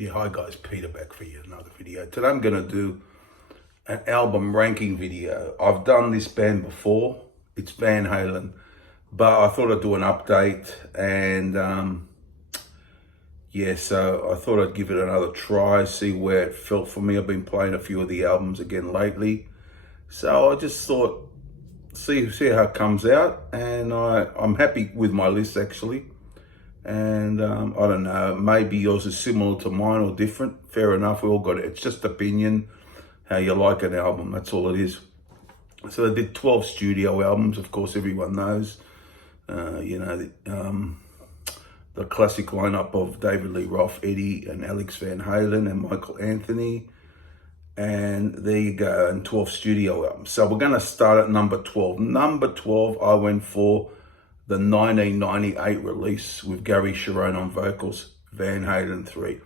Yeah, hi guys, Peter back for you another video. Today I'm going to do an album ranking video. I've done this band before. It's Van Halen, but I thought I'd do an update and yeah, so I thought I'd give it another try, see where it felt for me. I've been playing a few of the albums again lately. So I just thought, see how it comes out, and I'm happy with my list actually. And I don't know, maybe yours is similar to mine or different. Fair enough, we all got it. It's just opinion, how you like an album, that's all it is. So they did 12 studio albums, of course, everyone knows. The classic lineup of David Lee Roth, Eddie and Alex Van Halen and Michael Anthony. And there you go, and 12 studio albums. So we're gonna start at number 12. Number 12, I went for the 1998 release with Gary Sharon on vocals, Van Halen 3.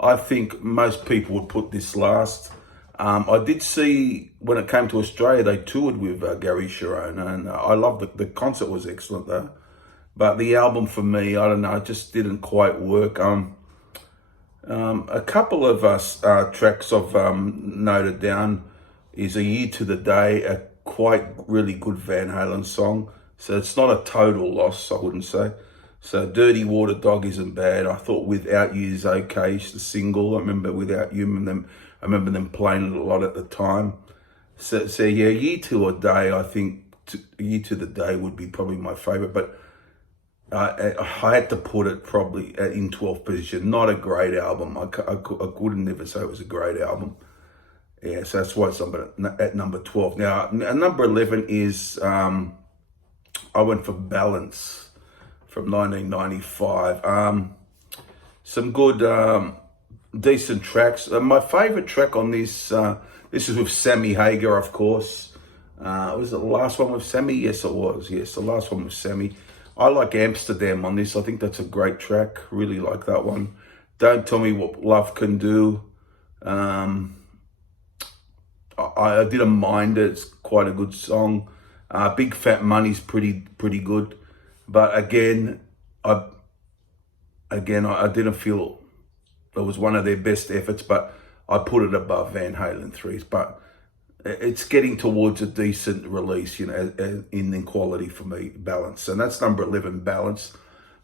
I think most people would put this last. I did see, when it came to Australia, they toured with Gary Sharon, and I loved the concert was excellent though. But the album for me, I don't know, it just didn't quite work. A couple of tracks I've noted down is A Year to the Day, a quite really good Van Halen song. So it's not a total loss, I wouldn't say. So Dirty Water Dog isn't bad. I thought Without You is okay. It's the single. I remember Without You, I remember them playing it a lot at the time. So yeah, A Year to a Day, I think A Year to the Day would be probably my favorite. But I had to put it probably in 12th position. Not a great album. I couldn't never say it was a great album. Yeah, so that's why it's at number 12. Now, number 11 is... I went for Balance from 1995. Some good, decent tracks. My favorite track on this, this is with Sammy Hagar, of course. Was it the last one with Sammy? Yes, it was. Yes, the last one with Sammy. I like Amsterdam on this. I think that's a great track. Really like that one. Don't Tell Me What Love Can Do. I didn't mind it. It's quite a good song. Big Fat Money's pretty good, but again, I didn't feel it was one of their best efforts, but I put it above Van Halen 3's. But it's getting towards a decent release, you know, in quality for me. Balance, and that's number 11, Balance.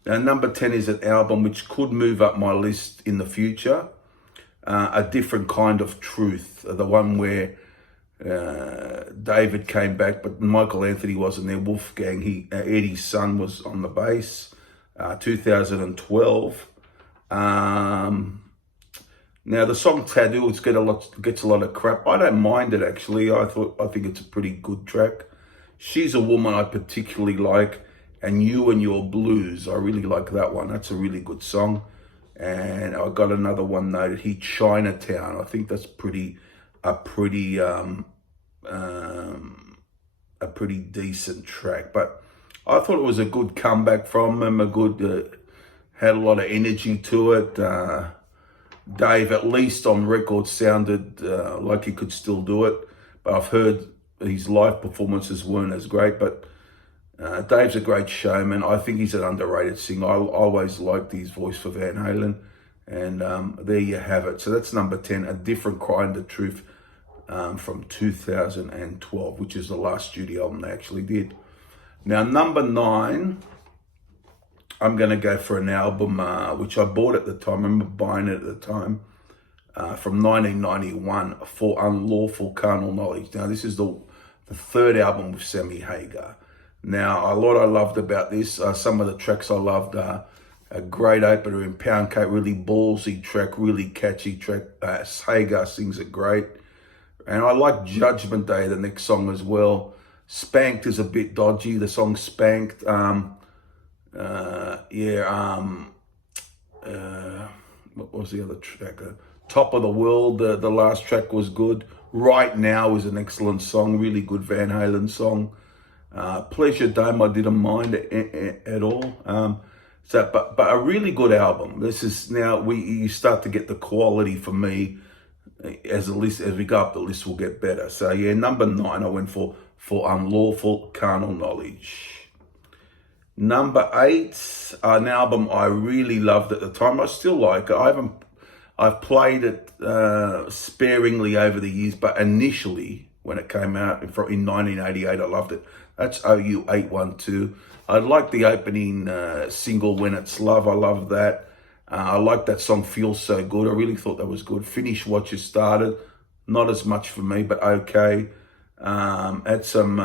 Now number 10 is an album which could move up my list in the future. A Different Kind of Truth, the one where David came back, but Michael Anthony wasn't there. Wolfgang, Eddie's son, was on the bass. 2012. Now the song Tattoo gets a lot of crap. I don't mind it actually. I think it's a pretty good track. She's a Woman I particularly like, and You and Your Blues, I really like that one. That's a really good song. And I got another one noted here, Chinatown. I think that's a pretty decent track, but I thought it was a good comeback from him. Had a lot of energy to it. Dave, at least on record, sounded like he could still do it, but I've heard his live performances weren't as great. But Dave's a great showman. I think he's an underrated singer. I always liked his voice for Van Halen, and there you have it. So that's number 10, A Different Kind of Truth, from 2012, which is the last studio album they actually did. Now, number 9, I'm going to go for an album which I bought at the time. I remember buying it at the time, from 1991, For Unlawful Carnal Knowledge. Now, this is the third album with Sammy Hagar. Now, a lot I loved about this, some of the tracks I loved, a great opener in Pound Cake, really ballsy track, really catchy track. Hagar sings it great. And I like Judgment Day, the next song as well. Spanked is a bit dodgy, the song Spanked. What was the other track? Top of the World, the last track was good. Right Now is an excellent song, really good Van Halen song. Pleasure Dome, I didn't mind at all. But a really good album. This is now, you start to get the quality for me. As we go up the list, will get better. So yeah, number 9, I went for Unlawful Carnal Knowledge. Number 8, an album I really loved at the time. I still like it. I've played it sparingly over the years, but initially, when it came out in 1988, I loved it. That's OU 812. I like the opening single, When It's Love. I love that. I like that song, Feels So Good. I really thought that was good. Finish What You Started. Not as much for me, but okay. Had some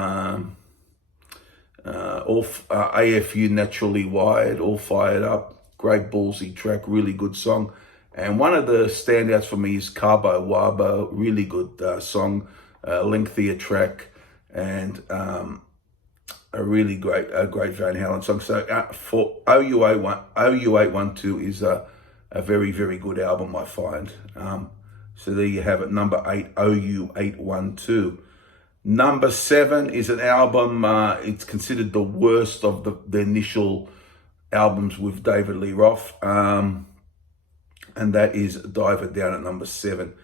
AFU, Naturally Wired, All Fired Up. Great ballsy track, really good song. And one of the standouts for me is Cabo Wabo, really good song, lengthier track, and a really great Van Halen song. So for OU 812 is a very, very good album, I find. So there you have it, number 8, OU 812. Number 7 is an album, it's considered the worst of the initial albums with David Lee Roth, and that is Diver Down at number 7.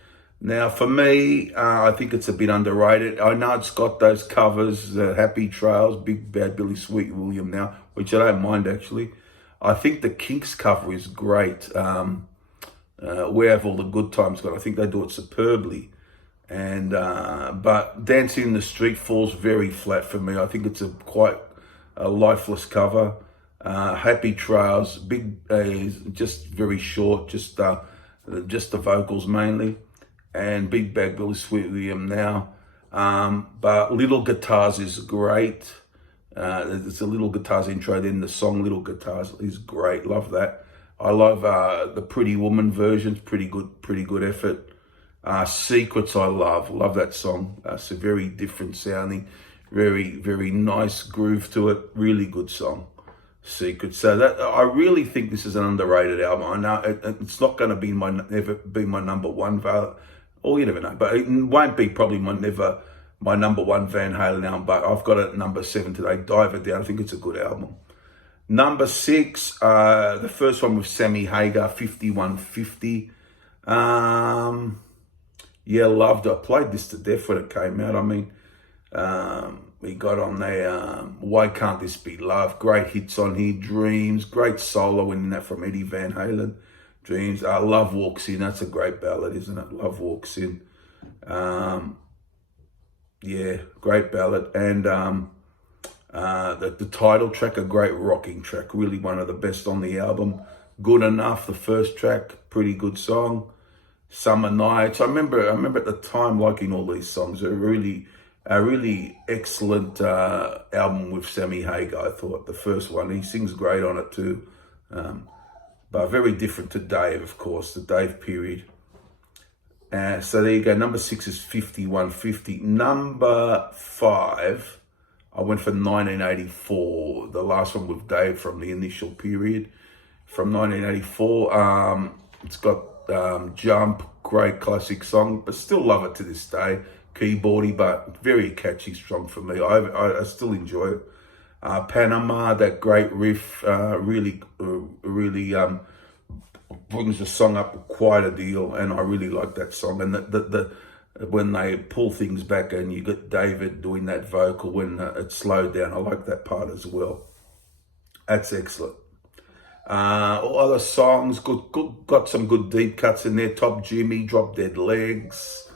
Now, for me, I think it's a bit underrated. I know it's got those covers, Happy Trails, Big Bad Billy Sweet William now, which I don't mind, actually. I think the Kinks cover is great. Where Have All the Good Times Gone? I think they do it superbly. And but Dancing in the Street falls very flat for me. I think it's quite a lifeless cover. Happy Trails, is just very short, just the vocals mainly. And Big Bad Billy Sweet William now. But Little Guitars is great. There's a Little Guitars intro, then the song Little Guitars is great. Love that. I love the Pretty Woman versions, pretty good effort. Secrets I love that song. It's a very different sounding, very, very nice groove to it. Really good song, Secrets. So that I really think this is an underrated album. I know it's not going to ever be my number one, or you never know, but it won't be probably my number one Van Halen album. But I've got it at number 7 today. Diver Down. I think it's a good album. Number 6, the first one with Sammy Hagar, 5150. Yeah, loved it. I played this to death when it came out. I mean, we got on there, Why Can't This Be Love? Great hits on here. Dreams, great solo in that from Eddie Van Halen. Dreams, Love Walks In. That's a great ballad, isn't it? Love Walks In. Yeah, great ballad. And the title track, a great rocking track. Really one of the best on the album. Good Enough, the first track, pretty good song. Summer Nights. I remember at the time liking all these songs. A really excellent album with Sammy Hagar, I thought. The first one, he sings great on it too. But very different to Dave, of course, the Dave period. So there you go. Number 6 is 5150. Number 5, I went for 1984, the last one with Dave from the initial period. From 1984, it's got Jump, great classic song, but still love it to this day. Keyboardy, but very catchy, strong for me. I still enjoy it. Panama, that great riff, really brings the song up quite a deal, and I really like that song. And the when they pull things back and you get David doing that vocal when it's slowed down, I like that part as well. That's excellent. All other songs, got some good deep cuts in there. Top Jimmy, Drop Dead Legs.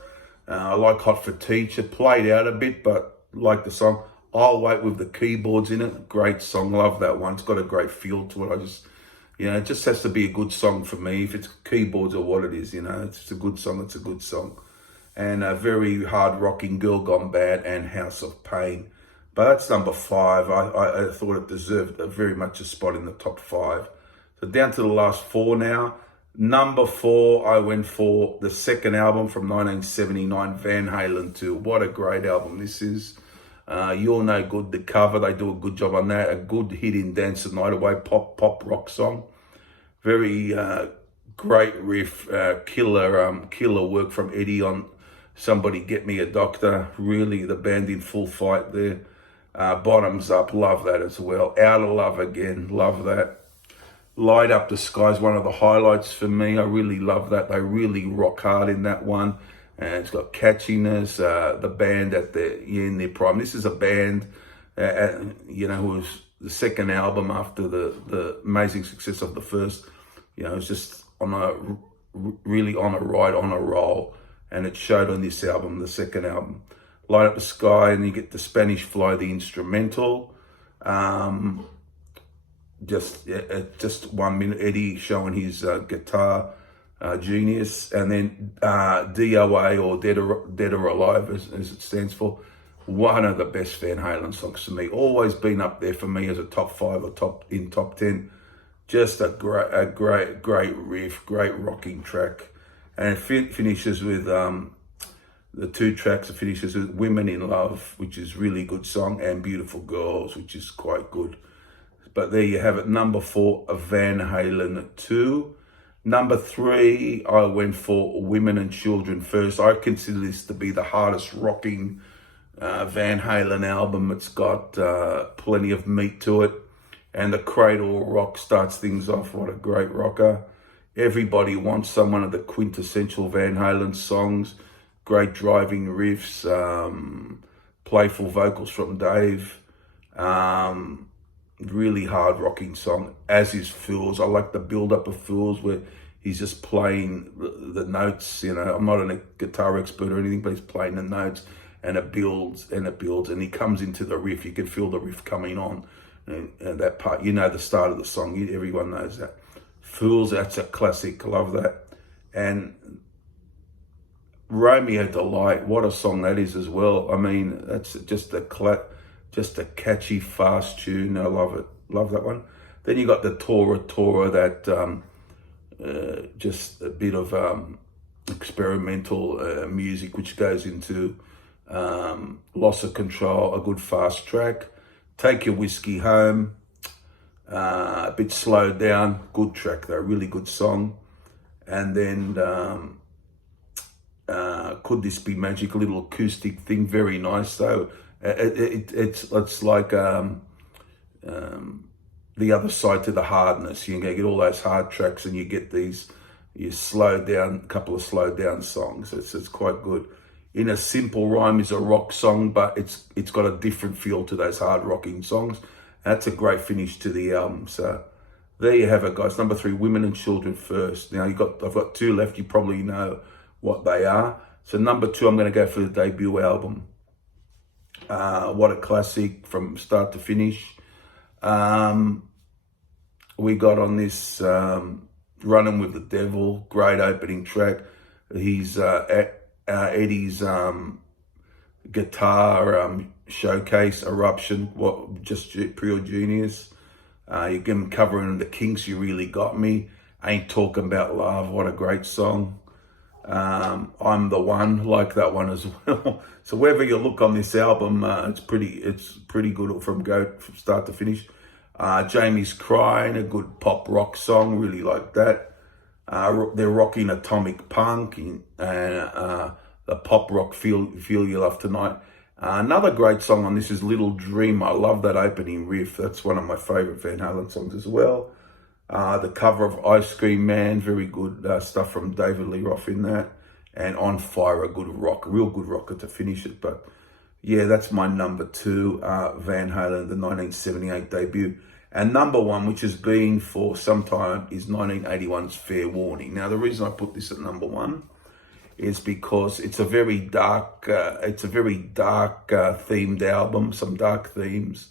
I like Hot for Teacher. Played out a bit, but like the song. I'll Wait with the keyboards in it. Great song. Love that one. It's got a great feel to it. It just has to be a good song for me. If it's keyboards or what it is, it's a good song. It's a good song. And a very hard rocking Girl Gone Bad and House of Pain. But that's number 5. I thought it deserved very much a spot in the top 5. So down to the last 4 now. Number 4, I went for the second album from 1979, Van Halen 2. What a great album this is. You're No Good, the cover, they do a good job on that. A good hit in Dance the Night Away, pop rock song. Very great riff, killer work from Eddie on Somebody Get Me a Doctor. Really, the band in full fight there. Bottoms Up, love that as well. Out of Love Again, love that. Light Up the Sky is one of the highlights for me. I really love that. They really rock hard in that one. And it's got catchiness. The band in their prime. This is a band, who was the second album after the amazing success of the first. It's just on really on a roll, and it showed on this album, the second album. Light Up the Sky, and you get the Spanish Fly, the instrumental. Just 1 minute, Eddie showing his guitar genius, and then DOA, or Dead or Alive as it stands for. One of the best Van Halen songs for me. Always been up there for me as a top 5 or top 10. Just a great riff, great rocking track, and it finishes with the 2 tracks. It finishes with Women in Love, which is really good song, and Beautiful Girls, which is quite good. But there you have it. Number 4, Van Halen 2. Number 3, I went for Women and Children First. I consider this to be the hardest rocking Van Halen album. It's got plenty of meat to it. And the cradle rock starts things off. What a great rocker. Everybody Wants Some, one of the quintessential Van Halen songs. Great driving riffs, playful vocals from Dave. Really hard rocking song, as is Fools. I like the build up of Fools, where he's just playing the notes. You know, I'm not a guitar expert or anything, but he's playing the notes, and it builds and it builds, and he comes into the riff. You can feel the riff coming on, and that part, you know, the start of the song. Everyone knows that. Fools, that's a classic. I love that. And Romeo Delight, what a song that is as well. I mean, that's just a catchy, fast tune. I love it. Love that one. Then you got the Tora Tora, that just a bit of experimental music, which goes into Loss of Control, a good fast track. Take Your Whiskey Home, a bit slowed down, good track though, really good song. And then Could This Be Magic, a little acoustic thing, very nice though. It's like the other side to the hardness. You get all those hard tracks, and you get these, you slowed down, a couple of slowed down songs. It's quite good. In a Simple Rhyme is a rock song, but it's got a different feel to those hard rocking songs. That's a great finish to the album. So there you have it, guys. Number 3, Women and Children First. Now I've got 2 left. You probably know what they are. So number 2, I'm going to go for the debut album. What a classic from start to finish. We got on this Running with the Devil, great opening track. He's Eddie's guitar showcase, Eruption, just pure genius. You get him covering the Kinks, You Really Got Me. Ain't Talking About Love, what a great song. I'm the One, like that one as well. So wherever you look on this album, it's pretty good from start to finish. Jamie's Crying, a good pop rock song, really like that. They're rocking atomic punk and the pop rock Feel You Love Tonight. Another great song on this is Little Dream. I love that opening riff. That's one of my favorite Van Halen songs as well. The cover of Ice Cream Man, very good stuff from David Lee Roth in that. And On Fire, a good rock, real good rocker to finish it. But yeah, that's my number 2, Van Halen, the 1978 debut. And number 1, which has been for some time, is 1981's Fair Warning. Now, the reason I put this at number 1 is because it's a very dark themed album, some dark themes.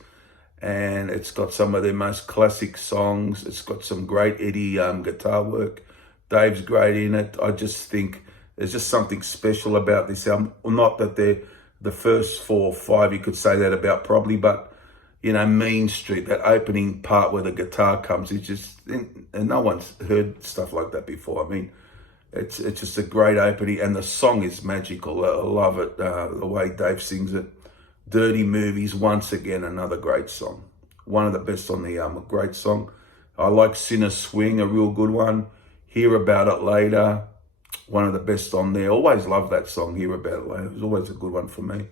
And it's got some of their most classic songs. It's got some great Eddie guitar work. Dave's great in it. I just think there's just something special about this album. Well, not that they're the first 4 or 5, you could say that about probably, but you know, Mean Street, that opening part where the guitar comes, it's just, and no one's heard stuff like that before. I mean, it's just a great opening, and the song is magical. I love it, the way Dave sings it. Dirty Movies, once again, another great song. One of the best on the album, a great song. I like Sinner Swing, a real good one. Hear About It Later, one of the best on there. Always love that song, Hear About It Later. It was always a good one for me.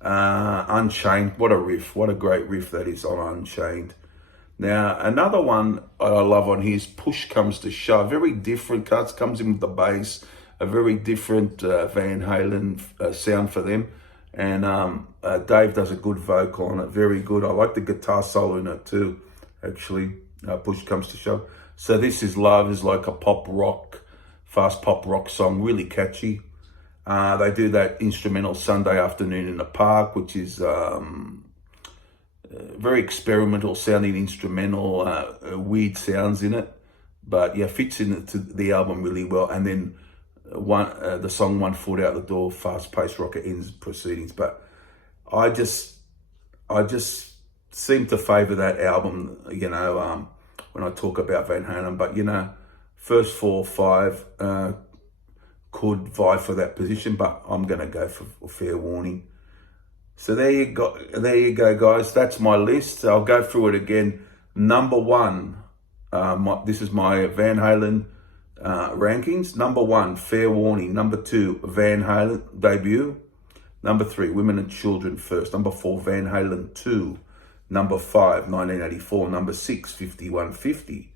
Unchained, what a riff. What a great riff that is on Unchained. Now, another one I love on here is Push Comes to Shove. Very different cuts, comes in with the bass. A very different Van Halen sound for them. And Dave does a good vocal on it, very good. I like the guitar solo in it too, actually. Push Comes to Shove. So This Is Love is like a pop rock fast pop rock song, really catchy. They do that instrumental Sunday Afternoon in the Park, which is very experimental sounding instrumental, weird sounds in it, but yeah, fits into the album really well. And then the song One Foot Out the Door, fast paced rocker ends proceedings. But I just seem to favour that album, when I talk about Van Halen. But first 4 or 5 could vie for that position, but I'm going to go for Fair Warning. So there you go, guys. That's my list. I'll go through it again. Number 1, this is my Van Halen rankings. Number 1, Fair Warning. Number 2, Van Halen debut. Number 3, Women and Children First. Number 4, Van Halen 2. Number 5, 1984. Number 6, 5150.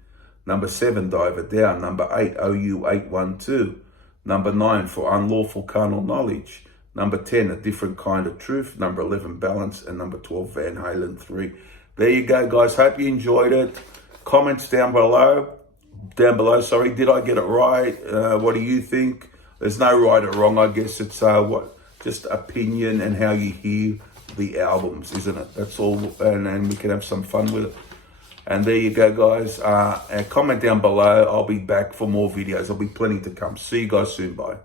Number 7, Diver Down. Number 8, OU 812. Number 9, For Unlawful Carnal Knowledge. Number 10, A Different Kind of Truth. Number 11, Balance. And number 12, Van Halen 3. There you go, guys. Hope you enjoyed it. Comments down below. Did I get it right? What do you think? There's no right or wrong, I guess. It's just opinion and how you hear the albums, isn't it? That's all, and we can have some fun with it. And there you go, guys. Comment down below. I'll be back for more videos. There'll be plenty to come. See you guys soon. Bye.